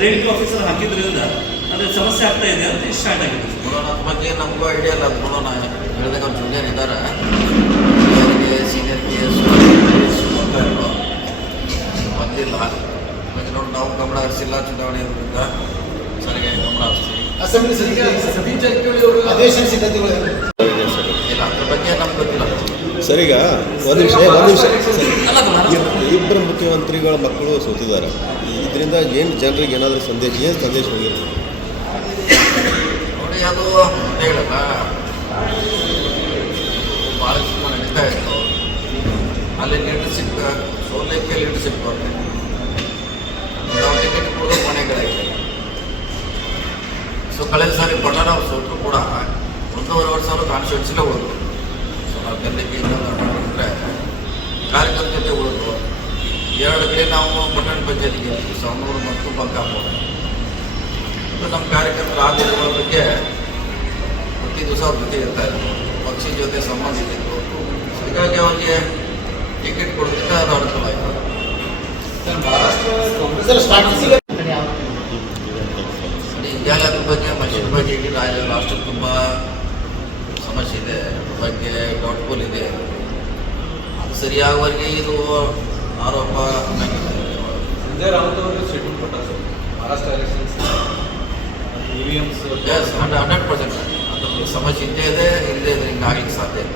Grade officer ಹಾಕಿದ್ರಿಂದ ಅದ್ರ ಸಮಸ್ಯೆ ಆಗ್ತಾ ಇದೆ ಅಂತ ಸ್ಟಾರ್ಟ್ ಆಗಿದೆ. ನೋಡೋಣ, ಅದ್ರ ಬಗ್ಗೆ ನಮಗೂ ಐಡಿಯಾ ಇಲ್ಲ. ಅದು ನೋಡೋಣ, ಹೇಳಿದಾಗ ಅವ್ರು ಜೂನಿಯರ್ ಇದ್ದಾರೆ, ಅವರಿಗೆ ಸೀನಿಯರ್ KS ಬಂದಿಲ್ಲ. ಮತ್ತೆ ನೋಡಿ, ನಾವು ಗಮನ ಹರಿಸಿಲ್ಲ, ಚುನಾವಣೆ ಇರೋದ್ರಿಂದ ಸರಿಯಾಗಿ ಗಮನ ಹರಿಸ್ತೀವಿ. ಅಸೆಂಬ್ಲಿ ಸತೀಶ್ ಜಾರಕಿಹೊಳಿ ಅವರು ಅಧಿವೇಶನ ಸಿದ್ಧತೆಗಳು ಇಲ್ಲ, ಅದ್ರ ಬಗ್ಗೆ ನಮ್ಗೆ ಗೊತ್ತಿಲ್ಲ. ಸರಿಗ ಒಂದು ನಿಮಿಷ ಇಬ್ಬರು ಮುಖ್ಯಮಂತ್ರಿಗಳ ಮಕ್ಕಳು ಸೋತಿದ್ದಾರೆ. ಇದರಿಂದ ಏನು ಜನರಿಗೆ ಏನಾದರೂ ಸಂದೇಶ ಹೋಗಿರ್ಬೋದು ನೋಡಿ. ಅದು ಹೇಳಲ್ಲ, ಭಾಳಷ್ಟು ನಡೀತಾ ಇತ್ತು. ಅಲ್ಲಿ ಲೀಡರ್ಶಿಪ್ ಸೋಲಕ್ಕೆ ಲೀಡರ್ಶಿಪ್ ಬರ್ತದೆ. ನಾವು ಟಿಕೆಟ್ ಕೊಡೋದು ಮನೆಗಳಾಗಿದೆ. ಸೊ ಕಳೆದ ಸಾರಿ ಪಟ್ಟಣ ಅವ್ರು ಸೋಟರು ಕೂಡ 1.5 ವರ್ಷ ಕಾನ್ಸ್ಟಿಟ್ಯೂನ್ಸಿಲೇ ಉಳಿದ್ರು. ಸೊ ನಾವು ಗೆಲ್ಲಕ್ಕೆ ಇನ್ನೊಂದು ಮಾಡಿದ್ರೆ ಕಾರ್ಯಕರ್ತರ ಜೊತೆ ಉಳಿದ್ರು. 2 ಕಡೆ ನಾವು ಪಟ್ಟಣ ಪಂಚಾಯತಿಗೆ ಸವಣೂರು ಮತ್ತು ಬಂಕಾಪುರ. ನಮ್ಮ ಕಾರ್ಯಕರ್ತರ ಆದೇಶಗಳ ಬಗ್ಗೆ ಪ್ರತಿ ದಿವಸ ಅವ್ರ ಜೊತೆ ಇರ್ತಾ ಇದ್ರು, ಪಕ್ಷದ ಜೊತೆ ಸಂಬಂಧ ಇದ್ದಿತ್ತು. ಹೀಗಾಗಿ ಅವ್ರಿಗೆ ಟಿಕೆಟ್ ಕೊಡೋದಕ್ಕೆ ಅದು ಅನುಕೂಲ ಆಯಿತು. ಮಹಾರಾಷ್ಟ್ರ ಕಾಂಗ್ರೆಸ್ ಸ್ಟಾರ್ಟ್ ಈಗಾಗಲೇ ಅದ್ರ ಬಗ್ಗೆ ಮಷಿನ್ ಬಗ್ಗೆ ಇಡೀ ರಾಷ್ಟ್ರ ತುಂಬ ಸಮಸ್ಯೆ ಇದೆ, ಅದ್ರ ಬಗ್ಗೆ ಡೌಟ್ಫುಲ್ ಇದೆ. ಅದು ಸರಿಯಾಗುವವರೆಗೆ ಇದು ಆರೋಪ ಸಂಜಯ್ ರಾವತ್ ಅವರು ಶೆಡ್ಯೂಲ್ ಕೊಟ್ಟಾರೆ ಸರ್ ಮಹಾರಾಷ್ಟ್ರ ಎಲೆಕ್ಷನ್ಸ್ EVMs 100% ಅದ್ರ ಸಮಸ್ಯೆ ಇದ್ದೇ ಇದೆ, ಇಲ್ಲದೆ ಇದ್ರೆ ಹಿಂಗೆ ಆಗ್ಲಿಕ್ಕೆ ಸಾಧ್ಯ ಇಲ್ಲ.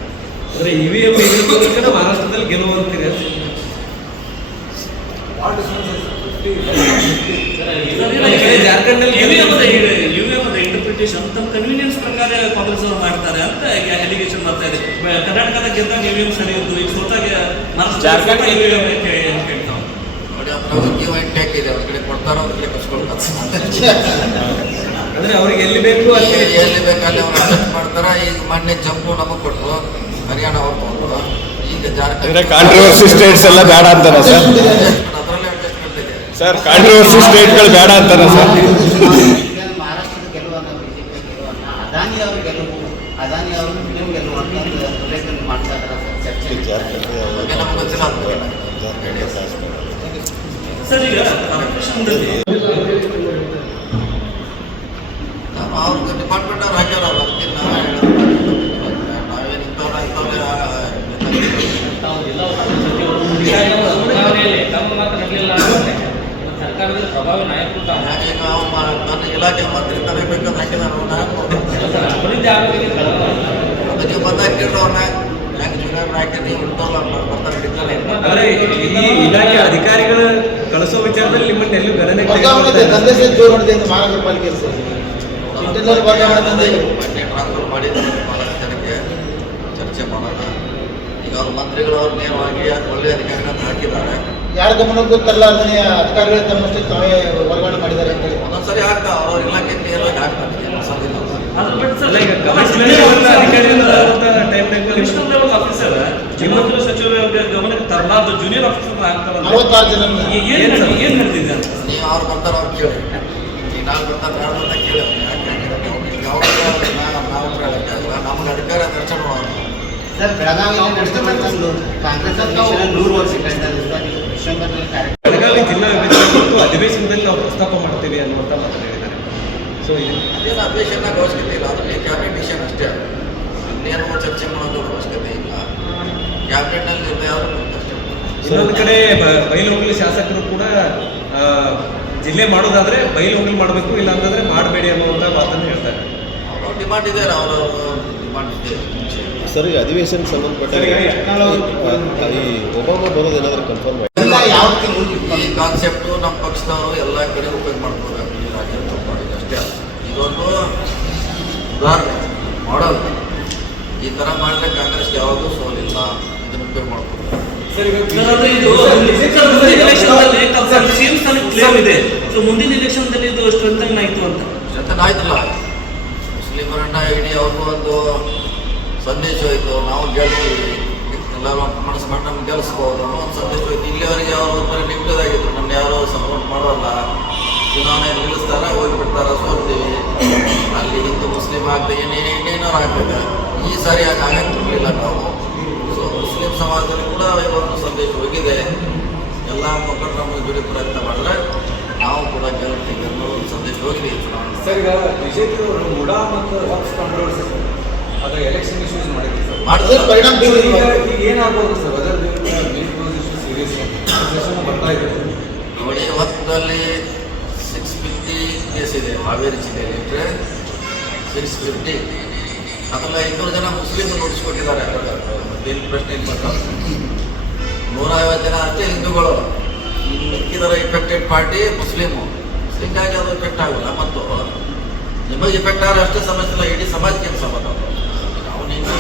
ಅಂದರೆ EVM ಇರೋದಕ್ಕೆ ಮಹಾರಾಷ್ಟ್ರದಲ್ಲಿ ಗೆಲ್ಲುವಂತಿದೆ. ಜಾರ್ಖಂಡಲ್ಲಿ UVM ಇಂಟರ್ಪ್ರಿಟೇಷನ್ ತಮ್ಮ ಕನ್ವೀನಿಯನ್ಸ್ ಪ್ರಕಾರ ಕಾಂಗ್ರೆಸ್ ಅವರು ಮಾಡ್ತಾರೆ ಅಂತ ಅಲಿಗೇಷನ್ ಮಾಡ್ತಾ ಇದೆ. ಕರ್ನಾಟಕದ ಗೆದ್ದಾಗ UVM ಸರಿ ಇದ್ದು, ಈಗ ಸೋತಾಗ ಜಾರ್ಖಂಡ್ ಕೇಳ್ತಾವೆ ನೋಡಿ, ಅದ್ರ ಗಿವ್ ಆ್ಯಂಡ್ ಟೇಕ್ ಇದೆ. ಅವ್ರ ಕಡೆ ಕೊಡ್ತಾರೋ ಅವ್ರ ಕಡೆ ಕಸ್ಕೊಳ್ತಾರೆ. ಅಂದರೆ ಅವ್ರಿಗೆ ಎಲ್ಲಿ ಬೇಕು ಅಲ್ಲಿ ಎಲ್ಲಿ ಬೇಕಲ್ಲಿ ಅವ್ರು ಅಡ್ಜಸ್ಟ್ ಮಾಡ್ತಾರೆ. ಈಗ ಮೊನ್ನೆ ಜಮ್ಮು ನಮಗೆ ಕೊಟ್ಟರು, ಹರಿಯಾಣ ಅವ್ರು ಕೊಟ್ಟರು, ಈಗ ಜಾರ್ಖಂಡ್ ಕಾಂಟ್ರವರ್ಸಿ ಸ್ಟೇಟ್ಸ್ ಎಲ್ಲ ಬೇಡ ಅಂತಾರ ಸರ್. ಅದರಲ್ಲೇ ಅಡ್ಜಸ್ಟ್ಮೆಂಟ್ ಇದೆ ಸರ್ ಕಾಂಟ್ರವರ್ಸಿ ಸ್ಟೇಟ್ಗಳು ಬೇಡ ಅಂತಾರ ಸರ್. ಮಹಾರಾಷ್ಟ್ರದ ಗೆಲುವನ್ನು ಬಿಜೆಪಿ ಗೆಲುವನ್ನು ಅದಾನಿ ಅವರು ಗೆಲುವು, ಅದಾನಿ ಅವರು ಫಿಲಿಂ ಗೆಲುವು ಅಂತ ಪ್ರಯತ್ನ ಮಾಡ್ತಾ ಇದ್ದಾರೆ ಚರ್ಚೆ. ಬಗ್ಗೆ ನಮ್ಗೆ ಗೊತ್ತಿಲ್ಲ. ಸರ್, ಈಗ ಕಾರ್ಪೊರೇಷನ್ದಲ್ಲಿ ನಾವು ಅವ್ರಿಗೆ ಡಿಪಾರ್ಟ್ಮೆಂಟ್ ಅವ್ರು ಹಾಕ್ಯಾರಲ್ಲ, ಅದಕ್ಕೆ ನಾವೇನು ತಮ್ಮ ಮಾತು ನಡಲಿಲ್ಲ ಸರ್ಕಾರದಲ್ಲಿ ಪ್ರಭಾವಿ ನಾಯಕರು ಹಾಗೆ ನಾವು ನನ್ನ ಇಲಾಖೆ ಮಂತ್ರಿ ತರಬೇಕಂತ ಹಾಕಿದಾರೆ. ಅಭಿವೃದ್ಧಿ ಆಗೋದಕ್ಕೆ ಅದಕ್ಕೆ ಬಂದಾಕಿದ್ರು ಅವ್ರನ್ನ ಹೆಂಗೆ ಜೂನಿಯರ್ ಹಾಕಿದ್ರೆ ಇರ್ತಲ್ಲ ಬರ್ತಾರೆ ಡಿಕ್ಲರ್. ಅಂದರೆ ಈ ಇಲಾಖೆ ಅಧಿಕಾರಿಗಳು ಕಳಿಸೋ ವಿಚಾರದಲ್ಲಿ ನಿಮ್ಮನ್ನ ಎಲ್ಲೂ ಗಣನೆ ವರ್ಗಾವಣೆ ತಂದೆ ಜೋರು ಹೊಡೆದ ಮಹಾನಗರ ಪಾಲಿಕೆ ಇಂಟರ್ನಲ್ ವರ್ಗಾವಣೆ ತಂದೆ ಮೊನ್ನೆ ಟ್ರಾನ್ಸ್ಫರ್ ಮಾಡಿದ್ರು ಭಾಳಷ್ಟು ಜನಕ್ಕೆ ಚರ್ಚೆ ಮಾಡೋಣ. ಈಗ ಅವ್ರ ಮಂತ್ರಿಗಳು ಅವ್ರು ನೇರವಾಗಿ ಒಳ್ಳೆಯ ಅಧಿಕಾರಿಗಳನ್ನ ಹಾಕಿದ್ದಾರೆ. ಯಾರ ಗಮನಕ್ಕೆ ಗೊತ್ತಲ್ಲ, ಅದನ್ನೇ ಅಧಿಕಾರಿಗಳು ತಮ್ಮಷ್ಟೇ ತಾವೇ ವರ್ಗಾವಣೆ ಮಾಡಿದ್ದಾರೆ ಅಂತ ಹೇಳಿ ಒಂದೊಂದ್ಸರಿ ಆಗ್ತಾವೆ, ಅವ್ರ ಇಲಾಖೆ ನೇರವಾಗಿ ಆಗ್ತಾರೆ. ಅದ್ರ ಬಿಟ್ಟು ಸರ್, ಕಮಿಷನರ್ ಲೆವೆಲ್ ಆಫೀಸರ್ ಜಿಲ್ಲಾ ಸಚಿವರ ಗಮನಕ್ಕೆ ತರಲಾರ್ದು ಜೂನಿಯರ್ ಆಫೀಸರ್ ಆಗ್ತಾರಲ್ಲ, 66 ಜನ ಏನ್ ನಡೆದಿದೆ ಅಂತ ನೀವು ಅವ್ರು ಬರ್ತಾರೆ, ಅವ್ರು ಕೇಳಿ. ಈಗ ನಾವು ಬರ್ತಾರೆ ಯಾರು ಅಂತ ಕೇಳಿ ಈಗ ಅವ್ರಿಗೆ ನಾವು ಹೇಳಕ್ಕಾಗಲ್ಲ. ನಮ್ಗೆ ಅಧಿಕಾರ ದರ್ಶನ ಮಾಡೋದು. ಸರ್, ಬೆಳಗಾವಿಯಲ್ಲಿ ನಡೆಸ್ತಕ್ಕಂಥದ್ದು ಕಾಂಗ್ರೆಸ್ ಅಧಿವೇಶನ 100 ವರ್ಷ ಕಳೆದ ಡಿಸೆಂಬರ್ನಲ್ಲಿ ಕಾರ್ಯಕ್ರಮ. ಬೆಳಗಾವಿ ಜಿಲ್ಲಾ ವಿಭಜನೆ ಮತ್ತು ಅಧಿವೇಶನದಲ್ಲಿ ನಾವು ಪ್ರಸ್ತಾಪ ಮಾಡ್ತೀವಿ ಅನ್ನುವಂಥ ಮಾತನ್ನು ಹೇಳಿದ್ದಾರೆ. ಸೊ ಅದೇನು ಅಧಿವೇಶನಕ್ಕೆ ಅವಶ್ಯಕತೆ ಇಲ್ಲ, ಅದರಲ್ಲಿ ಕ್ಯಾಬಿನೆಟ್ ಡಿಸಿಷನ್ ಅಷ್ಟೇ. ಇನ್ನೇನು ಚರ್ಚೆ ಮಾಡೋದು ಅವಶ್ಯಕತೆ ಇಲ್ಲ. ಕ್ಯಾಬಿನೆಟ್ನಲ್ಲಿ ನಿರ್ಣಯ ಆದರೂ ಅಷ್ಟೇ. ಇನ್ನೊಂದು ಕಡೆ ಬೈಲಹೊಂಗಲ ಶಾಸಕರು ಕೂಡ ಜಿಲ್ಲೆ ಮಾಡೋದಾದ್ರೆ ಬೈಲಹೊಂಗಲ ಮಾಡಬೇಕು, ಇಲ್ಲ ಅಂತಂದ್ರೆ ಮಾಡಬೇಡಿ ಅನ್ನುವಂಥ ಮಾತನ್ನು ಹೇಳ್ತಾರೆ. ಅವ್ರ ಡಿಮಾಂಡ್ ಇದೆ, ಅವರ ಡಿಮಾಂಡ್ ಇದೆ. ಸರ್, ಈ ಅಧಿವೇಶನಕ್ಕೆ ಸಂಬಂಧಪಟ್ಟ ಈ ಒಬ್ಬೊಬ್ಬ ಬರೋದು ಏನಾದರೂ ಕನ್ಫರ್ಮ್ ಯಾವ ರೀತಿ ಈ ಕಾನ್ಸೆಪ್ಟು ನಮ್ಮ ಪಕ್ಷದವರು ಎಲ್ಲ ಕಡೆ ಉಪಯೋಗ ಮಾಡ್ಕೋಬೇಕು. ಈ ರಾಜ್ಯದ ಮಾಡಿದ್ದು ಅಷ್ಟೇ ಅಲ್ಲ, ಇದೊಂದು ಉದಾಹರಣೆ ಮಾಡಲ್. ಈ ಥರ ಮಾಡಿದ್ರೆ ಕಾಂಗ್ರೆಸ್ ಯಾವಾಗೂ ಸೋಲಿಲ್ಲ, ಇದನ್ನು ಉಪಯೋಗ ಮಾಡ್ಕೋಬೇಕು. ಕ್ಲೇಮ್ ಇದೆ. ಸೊ ಮುಂದಿನ ಎಲೆಕ್ಷನ್ದಲ್ಲಿ ಇದು ಸ್ಟ್ರೆಂಥನ್ ಆಯಿತು ಅಂತ ಸ್ಟ್ರೆಂಥನ್ ಆಯ್ತಲ್ಲ. ಮುಸ್ಲಿಮರನ್ನ ಇಡೀ ಅವ್ರಿಗೂ ಒಂದು ಸಂದೇಶ ಹೋಯ್ತು, ನಾವು ಗೆಲ್ತೀವಿ, ಎಲ್ಲರೂ ಮನಸ್ಸು ಮಾಡಿ ನಮ್ಗೆ ಗೆಲ್ಲಿಸ್ಬೋದು ಅನ್ನೋ ಒಂದು ಸಂದೇಶ ಹೋಯ್ತು. ಇಲ್ಲಿವರೆಗೆ ಅವರು ಒಂಥರ ನೆಗೆಟಿವ್ ಆಗಿದ್ರು, ನನ್ನ ಯಾರು ಸಪೋರ್ಟ್ ಮಾಡೋಲ್ಲ, ಚುನಾವಣೆ ನಿಲ್ಲಿಸ್ತಾರೆ, ಹೋಗಿಬಿಡ್ತಾರೆ, ಸೋಲ್ತೀವಿ, ಅಲ್ಲಿ ಹಿಂದೂ ಮುಸ್ಲಿಂ ಆಗ್ತದೆ, ಏನೇನೋ ಆಗ್ತದೆ. ಈ ಸಾರಿ ಆಗಕ್ಕಿರಲಿಲ್ಲ ನಾವು. ಸೊ ಮುಸ್ಲಿಂ ಸಮಾಜದಲ್ಲಿ ಕೂಡ ಇವತ್ತು ಸಂದೇಶ ಹೋಗಿದೆ. ಎಲ್ಲ ಮುಖಂಡರು ನಮಗೆ ಜೋಡಿ ಪ್ರಯತ್ನ ಮಾಡಿದ್ರೆ ನಾವು ಕೂಡ ಗೆಲ್ತೀವಿ ಅನ್ನೋ ಒಂದು ಸಂದೇಶ ಹೋಗಿದೆ ಈ ಚುನಾವಣೆ. ಸರ್, ಈಗ ಬಿಜೆಪಿ ಅವರು ಮುಡಾ ಮತ್ತು ವಕ್ಫ್ ಕಾಂಟ್ರವರ್ಸಿ ಅದು ಎಲೆಕ್ಷನ್ ಇಶ್ಯೂಸ್ ಮಾಡಿದ್ರು ಸರ್. ಅದ್ರ ಪರಿಣಾಮ ಬೀರಿಲ್ವಾ? ಈಗ ಏನಾಗ್ಬೋದು ಸರ್? ಅದರ್ ಸೀರಿಯಸ್ ಬರ್ತಾ ಇದೆ ನೋಡಿ, ಹೊತ್ತಲ್ಲಿ 650 ಕೇಸ್ ಇದೆ ಹಾವೇರಿ ಜಿಲ್ಲೆಯಲ್ಲಿ ಇಟ್ಟರೆ 650. ಅದರಲ್ಲಿ 500 ಜನ ಮುಸ್ಲಿಂ ನೋಡಿಸ್ಕೊಟ್ಟಿದ್ದಾರೆ. ಏನು ಪ್ರಶ್ನೆ ಇಲ್ಲ, 150 ಜನ ಅಷ್ಟೇ ಹಿಂದೂಗಳು. ಮಿಕ್ಕಿದರ ಇಫೆಕ್ಟೆಡ್ ಪಾರ್ಟಿ ಮುಸ್ಲಿಮು. ಹೀಗಾಗಿ ಅದು ಇಫೆಕ್ಟ್ ಆಗೋಲ್ಲ. ಮತ್ತು ನಿಮಗೆ ಇಫೆಕ್ಟ್ ಆದರೆ ಅಷ್ಟೇ ಸಮಸ್ಯೆ ಇಲ್ಲ, ಇಡೀ ಸಮಾಜಕ್ಕೆ ಏನು ಸಂಬಂಧ. ನಾವು ಹಿಂದೂ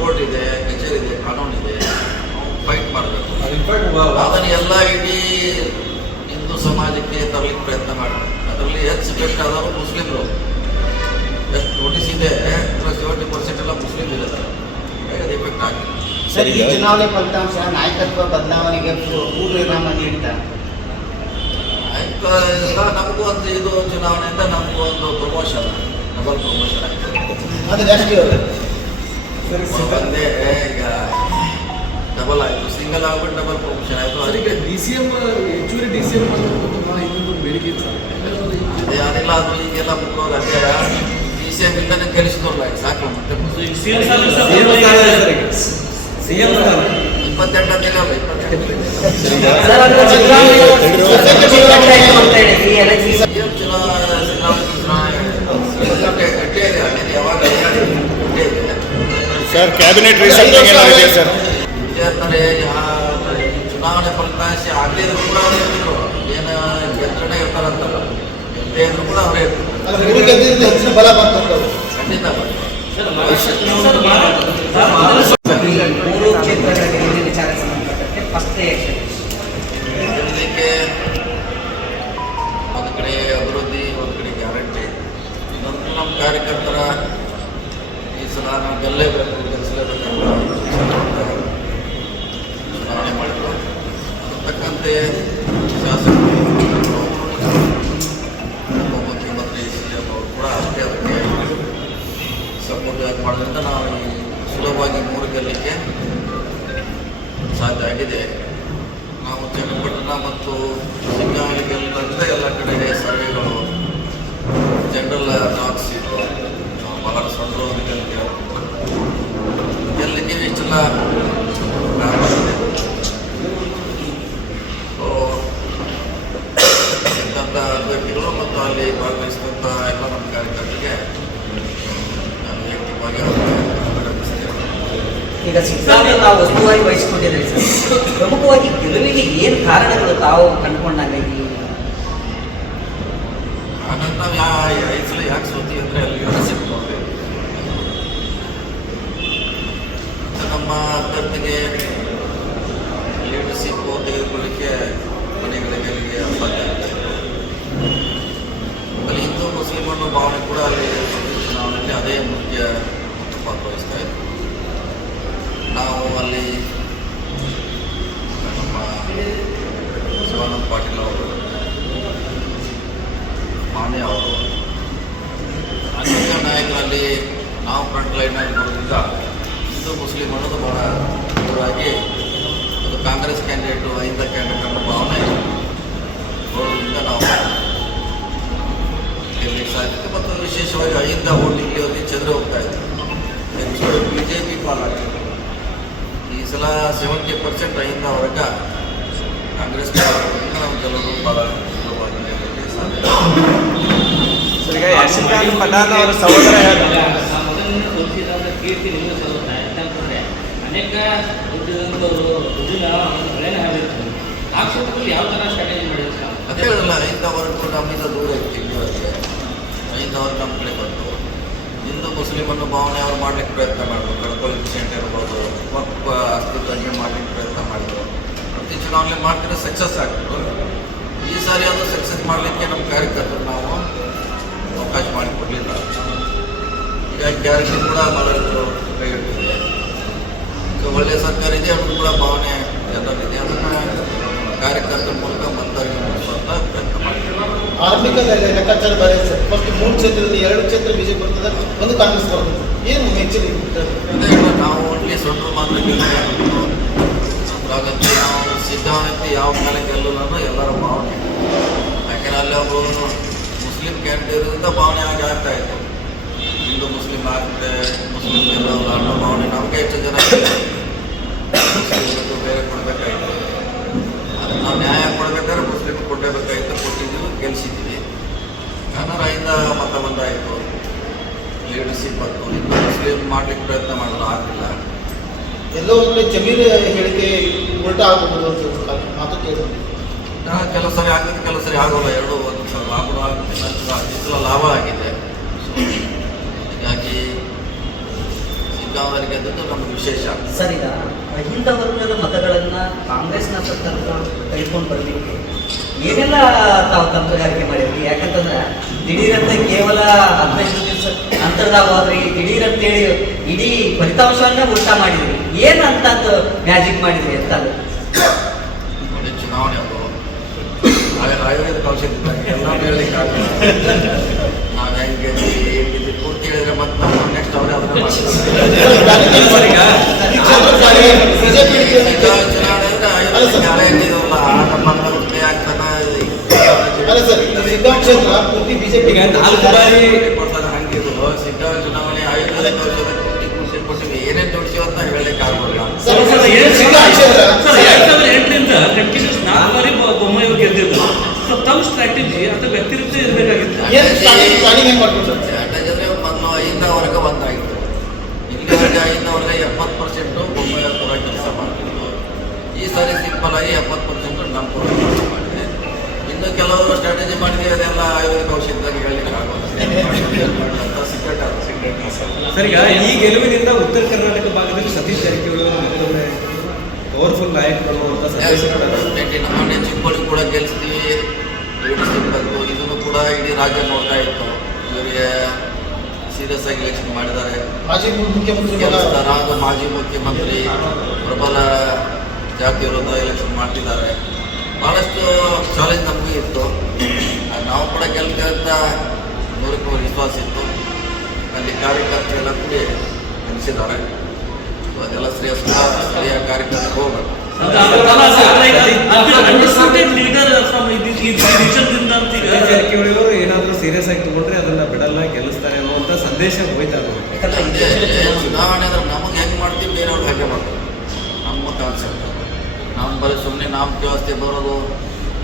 ಕೋರ್ಟ್ ಇದೆ, ಕಚೇರಿ ಇದೆ, ಕಾನೂನು ಇದೆ, ನಾವು ಫೈಟ್ ಮಾಡಬೇಕು. ಅದನ್ನು ಎಲ್ಲ ಇಡೀ ಹಿಂದೂ ಸಮಾಜಕ್ಕೆ ತರಲಿಕ್ಕೆ ಪ್ರಯತ್ನ ಮಾಡಬೇಕು. ಅದರಲ್ಲಿ ಹೆಚ್ಚು ಇಫೆಕ್ಟ್ ಆದವರು ಮುಸ್ಲಿಮರು. ಎಷ್ಟು ನೋಟಿಸ್ ಇದೆ, 70% ಎಲ್ಲ ಮುಸ್ಲಿಂ ಇದ್ದಾರೆ. ಅದು ಇಫೆಕ್ಟ್ ಆಗಿದೆ. ಸರ್, ಈ ಚುನಾವಣೆ ಫಲಿತಾಂಶ ನಾಯಕತ್ವ ಬದಲಾವಣೆಗೆ ಪೂರ್ವವಿರಾಮ ನೀಡ್ತಾ ಆಯ್ತು, ನಮಗೂ ಒಂದು ಇದು ಚುನಾವಣೆಯಿಂದ ನಮಗೂ ಒಂದು ಪ್ರಮೋಷನ್, ಡಬಲ್ ಪ್ರಮೋಷನ್ ಆಗ್ತದೆ. ಅದು ರಾಷ್ಟ್ರೀಯ ಒಂದೇ ಈಗ ಡಬಲ್ ಆಯಿತು, ಸಿಂಗಲ್ ಆಗ್ಬಿಟ್ಟು ಡಬಲ್ ಪ್ರಮೋಷನ್ ಆಯಿತು. ಅದಕ್ಕೆ DCM ಹೆಚ್ಚುವರಿ DCM ಮಾಡಬೇಕು ಭಾಳ ಇನ್ನೊಂದು ಬೇಡಿಕೆ ಇತ್ತು. ಅದಿಲ್ಲ, ಅದು ಈಗೆಲ್ಲ ಮುಗಿದೋರು ಅದೇ DCM ಇಲ್ಲದೆ ಗೆಲ್ಲಿಸಿದವ್ರಲ್ಲ, ಸಾಕು. ಮತ್ತೆ ಈಗ CM ಸ್ಥಾನ ಸಿಎಂ 28 ಅಂತೇಳಿ ಅಲ್ಲ, 28 CM ಚುನಾವಣೆ ಗಟ್ಟಿ ಇದೆ. ಅದೇನು ಯಾವಾಗ ಗಟ್ಟಿ ಇದೆ ಸರ್, ಕ್ಯಾಬಿನೆಟ್ ರೀಸೆಂಟಿಂಗ್ ಏನಾಗಿದೆ ಸರ್? ವಿದ್ಯಾರ್ಥಿ ಈ ಚುನಾವಣೆ ಫಲಿತಾಂಶ ಆಗಲಿದ್ರು ಕೂಡ ಅವರೇ ಇರ್ತಿದ್ರು. ಏನು ಗೆಲ್ತನೇ ಇರ್ತಾರಂತಲ್ಲ, ಗೆಲ್ಲದೇ ಇದ್ರು ಕೂಡ ಅವರೇ ಇರ್ತಾರೆ. ಅಲ್ಲ, ಮೂರು ಗೆದ್ದಿದ್ದು ಹೆಚ್ಚಿನ ಬಲ ಬಂತಂತ ಖಂಡಿತ ಮೂರು ಕ್ಷೇತ್ರಗಳಲ್ಲಿ ವಿಚಾರಕ್ಕೆ ಸಂಬಂಧಪಟ್ಟಂತೆ ಫಸ್ಟ್ ರಿಯಾಕ್ಷನ್. ಇದಕ್ಕೆ ಒಂದು ಕಡೆ ಅಭಿವೃದ್ಧಿ, ಒಂದು ಕಡೆ ಗ್ಯಾರಂಟಿ. ಇನ್ನೊಂದು ನಮ್ಮ ಕಾರ್ಯಕರ್ತರ ಈ ಸಲ ನಾವು ಗೆಲ್ಲಲೇಬೇಕು, ಗೆಲ್ಲಿಸಲೇಬೇಕಂತ ಚುನಾವಣೆ ಮಾಡಿದ್ರು. ಅದ್ರ ತಕ್ಕಂತೆ ಶಾಸಕರು, ಉಪಮುಖ್ಯಮಂತ್ರಿ CM ಅವರು ಕೂಡ ಅಷ್ಟೇ ಅದಕ್ಕೆ ಸಪೋರ್ಟ್ ಮಾಡೋದ್ರಿಂದ ನಾವು ಈ ಸುಲಭವಾಗಿ 3 ಗೆಲ್ಲಲಿಕ್ಕೆ ಸಾಧ್ಯ ಆಗಿದೆ. ನಾವು ಚನ್ನಪಟ್ಟಣ ಮತ್ತು ಸಿಂಗಾವಳಿ ಗೆಲ್ಲದಂತೆ ಎಲ್ಲ ಕಡೆ ಸರ್ವೆಗಳು, ಜನರಲ್ ಟಾಕ್ಸ್ ಇತ್ತು, ಬಹಳ ಸಣ್ಣ ಗೆಲ್ಲಲಿಕ್ಕೆ ಇಷ್ಟೆಲ್ಲ ಬಂದಿದೆ. ಇದ್ದಂಥ ಅಭ್ಯರ್ಥಿಗಳು ಮತ್ತು ಅಲ್ಲಿ ಭಾಗವಹಿಸಿದಂಥ ಎಲ್ಲ ನಮ್ಮ ಕಾರ್ಯಕರ್ತರಿಗೆ ನಾನು ವೈಯಕ್ತಿಕವಾಗಿ ಈಗ ಸಿದ್ದರಾಮಯ್ಯ ತಾವು ವಸ್ತುವಾಗಿ ವಹಿಸಿಕೊಂಡಿದ್ದಾರೆ ಸರ್. ಪ್ರಮುಖವಾಗಿ ಗೆಲುವಿಗೆ ಏನು ಕಾರಣಗಳು ತಾವು ಕಂಡುಕೊಂಡಾಗ ಹಾಗಾಗಿ ನಾವು ಐದು ಸಲ ಯಾಕೆ ಸೋತೀವಿ ಅಂದರೆ ಅಲ್ಲಿ ಲೀಡರ್ಶಿಪ್ ನೋಡಬೇಕು. ನಮ್ಮ ಅಭ್ಯರ್ಥಿಗೆ ಲೀಡರ್ಶಿಪ್ ತೆಗೆದುಕೊಳ್ಳಿಕ್ಕೆ ಮನೆಗಳಿಗೆ ಅಸಾಧ್ಯ ಆಗ್ತದೆ. ಅಲ್ಲಿ ಹಿಂದೂ ಮುಸ್ಲಿಂ ಅನ್ನೋ ಭಾವನೆ ಕೂಡ ಅಲ್ಲಿ ಚುನಾವಣೆಯಲ್ಲಿ ಅದೇ ಮುಖ್ಯ ಪಾತ್ರ ವಹಿಸ್ತಾ ಇತ್ತು. ನಾವು ಅಲ್ಲಿ ನಮ್ಮ ಶಿವಾನಂದ ಪಾಟೀಲ್ ಅವರು, ಮಾನ್ಯ ಅವರು, ಅನೇಕ ನಾಯಕರಲ್ಲಿ ನಾವು ಫ್ರಂಟ್ ಲೈನ್ ಆಗಿ ಬರೋದ್ರಿಂದ ಹಿಂದೂ ಮುಸ್ಲಿಂ ಅನ್ನೋದು ಭಾಳ ದೂರಾಗಿ ಅದು ಕಾಂಗ್ರೆಸ್ ಕ್ಯಾಂಡಿಡೇಟು, ಅಹಿಂದ ಕ್ಯಾಂಡಿಡೇಟ್ ಅನ್ನೋ ಭಾವನೆ ನೋಡೋದ್ರಿಂದ ನಾವು ಗೆಲ್ಲಲಿಕ್ಕೆ ಸಾಧ್ಯತೆ. ಮತ್ತು ವಿಶೇಷವಾಗಿ ಅಹಿಂದ ಓಟಿಂಗ್ಗೆ ಅವ್ರಿಗೆ ಚಂದ್ರ ಹೋಗ್ತಾ ಇತ್ತು. ಹೆಚ್ಚು BJP ಪಾಲಾಗ್ತದೆ. ಈ ಸಲ 70% ಅಹಿಂದ ವರ್ಗ ಕಾಂಗ್ರೆಸ್ ನಾವು ಕೆಲವರು ಭಾಳ ಸುಲಭವಾಗಿ ಗೆಲ್ಲಲಿಕ್ಕೆ ಸಾಧ್ಯ. ಈಗ ಯಾಸಿನ್ ಖಾನ್ ಪಠಾಣ್ ಅವರ ಸಹೋದರ ಮೊದಲಿನ ತೋರಿಸಿದಾಗ ಕೀರ್ತಿ ನಿಮಗೆ ಸಲ್ಲುತ್ತೆ. ಯಾಕಂತಂದರೆ ಅನೇಕ ಉದ್ದಿನ ಬೆಳೆನ ಹಾಕಿರ್ತಾರೆ. ಆ ಕ್ಷೇತ್ರದಲ್ಲಿ ಯಾವ ಥರ ಸ್ಟ್ರಾಟಜಿ ಮಾಡಿರ್ತಾರೆ? ಅದೇ ಹೇಳಲ್ಲ, ಅಹಿಂದ ವರ್ಗ ನಮ್ಮಿಂದ ದೂರ ಇತ್ತು. ಅಹಿಂದ ವರ್ಗ ನಮ್ಮ ಕಡೆ ಬಂತು. ಹಿಂದೂ ಮುಸ್ಲಿಮನ್ನು ಭಾವನೆ ಅವ್ರು ಮಾಡಲಿಕ್ಕೆ ಪ್ರಯತ್ನ ಮಾಡಿದ್ರು. ಕಳ್ಕೊಳ್ಳಿಕ್ಕೆ ವಿಷಯ ಇರ್ಬೋದು, ವಕ್ಫ್ ಅಸ್ತಿತ್ವಕ್ಕೆ ಮಾಡಲಿಕ್ಕೆ ಪ್ರಯತ್ನ ಮಾಡಿದ್ರು. ಪ್ರತಿ ಚುನಾವಣೆ ಮಾಡ್ತಾರೆ, ಸಕ್ಸಸ್ ಆಗ್ತದೆ. ಈ ಸಾರಿ ಅದು ಸಕ್ಸಸ್ ಮಾಡಲಿಕ್ಕೆ ನಮ್ಮ ಕಾರ್ಯಕರ್ತರು ನಾವು ಅವಕಾಶ ಮಾಡಿಕೊಡಲಿಲ್ಲ. ಹೀಗಾಗಿ ಗ್ಯಾರಂಟಿ ಕೂಡ ಮಾಡೋದು ಕೈಗೆಟ್ಟಿದೆ. ಸೊ ಒಳ್ಳೆಯ ಸರ್ಕಾರ ಇದೆ, ಅದು ಕೂಡ ಭಾವನೆ ಜನರಿದೆ. ಅದನ್ನು ಕಾರ್ಯಕರ್ತರ ಮೂಲಕ ಮಂದರಿಗೆ ಮುಗಿಸುವಂಥ ಪ್ರಯತ್ನ ಮಾಡ್ತೀವಿ. ಆರಂಭಿಕದಲ್ಲಿ ಲೆಕ್ಕಾಚಾರ ಬೇರೆ ಸರ್. ಫಸ್ಟ್ 3 ಕ್ಷೇತ್ರದಲ್ಲಿ 2 ಕ್ಷೇತ್ರ BJP ಬರ್ತದೆ, 1 ಕಾಂಗ್ರೆಸ್ ಬರ್ತದೆ. ಏನು ಹೆಚ್ಚಿನ ಅದೇ ನಾವು ಓನ್ಲಿ ಸೊಂಟರು ಮಾತ್ರ ಗೆಲ್ಲಬೇಕು. ಹಾಗಂತ ನಾವು ಸಿದ್ಧಾಂತ ಯಾವ ಕಾಲ ಗೆಲ್ಲಲ್ಲ ಅನ್ನೋ ಎಲ್ಲರ ಭಾವನೆ. ಯಾಕೆಂದರೆ ಅಲ್ಲಿ ಒಬ್ಬರು ಮುಸ್ಲಿಂ ಕ್ಯಾಂಡಿಡೇಟ್ ಇರೋದ್ರಿಂದ ಭಾವನೆ ಆಗಿ ಆಗ್ತಾ ಇತ್ತು. ಹಿಂದೂ ಮುಸ್ಲಿಂ ಆಗುತ್ತೆ, ಮುಸ್ಲಿಂ ಅನ್ನೋ ಭಾವನೆ ನಮಗೆ ಹೆಚ್ಚು ಜನ ಮುಸ್ಲಿಮ್ಗೂ ಬೇರೆ ಕೊಡಬೇಕಾಯಿತು. ಅದು ನಾವು ನ್ಯಾಯ ಕೊಡಬೇಕಾದ್ರೆ ಮುಸ್ಲಿಮ್ ಕೊಡಬೇಕಾಗಿತ್ತು, ಕೊಟ್ಟಿದ್ದೀವಿ, ಗೆಲ್ಲಿಸಿದ್ದೀವಿ. ಕನ್ನಡದಿಂದ ಮತ ಬಂದಾಯಿತು, ಲೀಡರ್ಶಿಪ್ ಬಂತು. ಇನ್ನು ಮುಸ್ಲಿಂ ಮಾಡ್ಲಿಕ್ಕೆ ಪ್ರಯತ್ನ ಮಾಡಿದ್ರು, ಆಗಲಿಲ್ಲ. ಎಲ್ಲೋ ಒಂದು ಕಡೆ ಜಮೀರ್ ಹೇಳಿಕೆ ಉಲ್ಟಾ ಆಗಬಹುದು ಅಂತ ಮಾತು ಕೇಳಿದ್ರು. ಕೆಲವು ಸರಿ ಆಗ್ತದೆ, ಕೆಲವು ಸರಿ ಆಗೋಲ್ಲ. ಎರಡು ಒಂದು ಸಲ ಲಾಭ ಆಗುತ್ತೆ, ನಂತರ ಲಾಭ ಆಗಿದೆ. ಹೀಗಾಗಿ ಸಿದ್ದಾವರಿಗೆ ಗೆದ್ದದ್ದು ನಮ್ಗೆ ವಿಶೇಷ. ಸರ್, ಈಗ ಅಹಿಂದ ವರ್ಗದ ಮತಗಳನ್ನ ಕಾಂಗ್ರೆಸ್ನ ಸರ್ಕಾರ ತೆಗೆದುಕೊಂಡು ಬರಲಿಕ್ಕೆ ಏನೆಲ್ಲ ತಾವು ತಂತ್ರಗಾರಿಕೆ ಮಾಡಿದ್ರಿ? ಯಾಕಂತಂದ್ರೆ ದಿಢೀರಂತ ಕೇವಲ 15 ದಿವಸ ಅಂತರದಾಗ ಹೋದ್ರಿ, ದಿಢೀರಂತೇಳಿ ಇಡೀ ಫಲಿತಾಂಶವನ್ನ ಉಲ್ಟಾ ಮಾಡಿದ್ರಿ. ಏನಂತ ಮ್ಯಾಜಿಕ್ ಮಾಡಿದ್ರಿ ಅಂತ? ನೋಡಿ, ಚುನಾವಣೆ ಅದು ಆಯುರ್ವೇದ ಔಷಧಿ ಎಲ್ಲ ಹೇಳಲಿಕ್ಕಾಗಲ್ಲ. ನಾವು ಹೆಂಗೆ ಹೇಗಿದ್ದು ಪೂರ್ತಿ ಹೇಳಿದ್ರೆ ಮತ್ತೆ ನಾವು ನೆಕ್ಸ್ಟ್ ಅವರೇ ಅದನ್ನ ಅಲ್ಲ ಸರ್, ಸಿದ್ದಾಂ ಕ್ಷೇತ್ರ ಪೂರ್ತಿ ಬಿಜೆಪಿ ಹಂಗಿದ್ರು. ಸಿದ್ದಾಂ ಚುನಾವಣೆ ಆಯುರ್ವೇದ ಔಷಧ ಕೊಟ್ಟಿವಿ, ಏನೇನು ತೋರಿಸಿವ ಅಂತ ಹೇಳಲಿಕ್ಕೆ ಆಗೋಲ್ಲ. ಸರ್, 2008ರಿಂದ ಕಂಟಿನ್ಯೂಸ್ 4 ಬಾರಿ ಬೊಮ್ಮಾಯಿ ಅವರು ಗೆದ್ದಿದ್ದು. ಸೊ ತಮ್ಮ ಸ್ಟ್ರಾಟಜಿ ಅಥವಾ ವ್ಯಕ್ತಿತ್ವ ಇರಬೇಕಾಗಿತ್ತು. ಏನು ಪ್ಲಾನಿಂಗ್ ಹೆಂಗೆ ಮಾಡ್ಬೋದು ಸರ್? ಸ್ಟ್ರಾಟಜಿ ಮೊದಲು 5 ಒಂದಾಗಿತ್ತು. ಇಲ್ಲಿವರೆಗೆ 70% ಬೊಮ್ಮಾಯಿ ಪೂರ ಕೆಲಸ ಮಾಡ್ತಿದ್ರು. ಈ ಸಾರಿ ಸಿಂಪಲ್ ಆಗಿ 70% ನಮ್ಮ ಪೂರ ಕೆಲಸ ಮಾಡಿದೆ. ಇನ್ನು ಕೆಲವರು ಸ್ಟ್ರಾಟಜಿ ಮಾಡಿದೆ, ಅದೆಲ್ಲ ಆಯುರ್ವೇದ ಔಷಧದಾಗ ಹೇಳಲಿಕ್ಕೆ ಆಗೋಲ್ಲ. ಸೀಕ್ರೆಟ್ ಸರ್, ಈಗ ಈ ಗೆಲುವಿನಿಂದ ಉತ್ತರ ಕರ್ನಾಟಕ ಭಾಗದಲ್ಲಿ ಸತೀಶ್ ಜಾರಕಿಹೊಳಿ ಅವರು ಮತ್ತೊಮ್ಮೆ ಪವರ್ಫುಲ್ ನಾಯಕರು ಅಂತ ಸಂದೇಶ ಮೊನ್ನೆ ಚಿಕ್ಕೋಡಿ ಕೂಡ ಗೆಲ್ಲಿಸ್ತೀವಿ, ಲೀಡರ್ಶಿಪ್ ಬಂತು. ಇದನ್ನು ಕೂಡ ಇಡೀ ರಾಜ್ಯ ನೋಡ್ತಾ ಇತ್ತು. ಇವರಿಗೆ ಸೀರಿಯಸ್ ಆಗಿ ಎಲೆಕ್ಷನ್ ಮಾಡಿದ್ದಾರೆ. ಮಾಜಿ ಮುಖ್ಯಮಂತ್ರಿ ಗೆಲ್ಲಿಸ್ತಾರ, ಮಾಜಿ ಮುಖ್ಯಮಂತ್ರಿ ಪ್ರಬಲ ಜಾತಿ ವಿರೋಧ ಎಲೆಕ್ಷನ್ ಮಾಡ್ತಿದ್ದಾರೆ. ಭಾಳಷ್ಟು ಚಾಲೆಂಜ್ ನಮಗೂ ಇತ್ತು. ನಾವು ಕೂಡ ಗೆಲ್ತೇವೆ ಅಂತ 100% ವಿಶ್ವಾಸ ಇತ್ತು. ಅಲ್ಲಿ ಕಾರ್ಯಕರ್ತರೆಲ್ಲ ಕೂಡಿ ಗೆಲ್ಲಿಸಿದ್ದಾರೆ. ಅದೆಲ್ಲ ಸರಿಯಾದ ಕಾರ್ಯಕ್ರಮಕ್ಕೆ ಹೋಗಬೇಕು. ಸತೀಶ್ ಜಾರಕಿಹೊಳಿ ಅವರು ಏನಾದರೂ ಸೀರಿಯಸ್ ಆಗಿ ತಗೊಂಡ್ರೆ ಅದನ್ನ ಬಿಡಲ್ಲ, ಗೆಲ್ಲಿಸ್ತಾರೆ ಅನ್ನುವಂಥ ಸಂದೇಶ ಹೋಯ್ತಾ ಚುನಾವಣೆ ಅಂದ್ರೆ ನಮಗೆ ಹೆಂಗೆ ಮಾಡ್ತೀವಿ, ಬೇರೆಯವ್ರಿಗೆ ಹಾಗೆ ಮಾಡ್ತೀವಿ. ನಮ್ಮ ಕಾನ್ಸೆಪ್ಟ್ ನಮ್ಮ ಬರೀ ಸುಮ್ಮನೆ ನಮ್ಮ ವ್ಯವಸ್ಥೆ ಬರೋದು,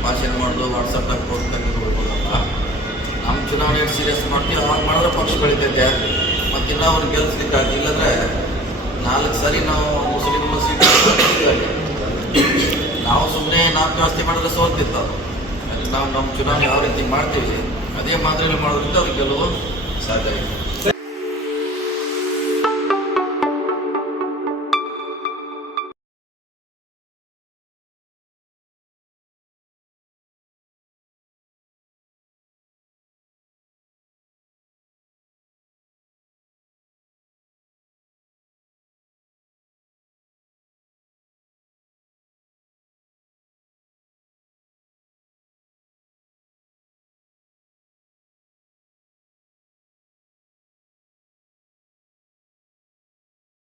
ಭಾಷಣ ಮಾಡೋದು, ವಾಟ್ಸಪ್ದಾಗ ಪೋಸ್ಟ್ ತೆಗೆದುಕೊಳ್ಬೋದಲ್ಲ. ನಮ್ಮ ಚುನಾವಣೆ ಸೀರಿಯಸ್ ಮಾಡ್ತೀವಿ. ಅವಾಗ ಮಾಡಿದ್ರೆ ಪಕ್ಷ ಬೆಳಿತೈತೆ. ಮತ್ತಿನ್ನ ಅವ್ರು ಗೆಲ್ಲಿಸ್ಲಿಕ್ಕಾಗಿ. ಇಲ್ಲಂದ್ರೆ 4 ಸಾರಿ ನಾವು ಮುಸ್ಲಿಂ ಸೀಟ್ ನಾವು ಸುಮ್ಮನೆ ನಾವು ಜಾಸ್ತಿ ಮಾಡಿದ್ರೆ ಸೋಲ್ತಿತ್ತು. ನಾವು ನಮ್ಮ ಚುನಾವಣೆ ಯಾವ ರೀತಿ ಮಾಡ್ತೀವಿ ಅದೇ ಮಾದರಿಯಲ್ಲಿ ಮಾಡೋದ್ರಿಂದ ಅದು ಗೆಲುವು ಸಾಧ್ಯ ಇದೆ.